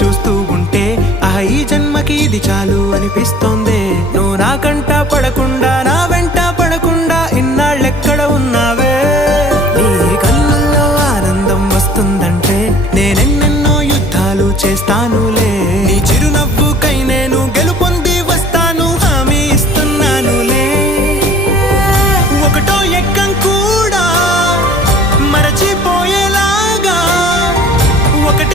చూస్తూ ఉంటే ఈ జన్మకి ఇది చాలు అనిపిస్తోంది. నువ్వు నా కంట పడకుండా నా వెంట పడకుండా ఇన్నాళ్ళెక్కడ ఉన్నావే? నీ కన్నుల్లో ఆనందం వస్తుందంటే నేనెన్నెన్నో యుద్ధాలు చేస్తాను.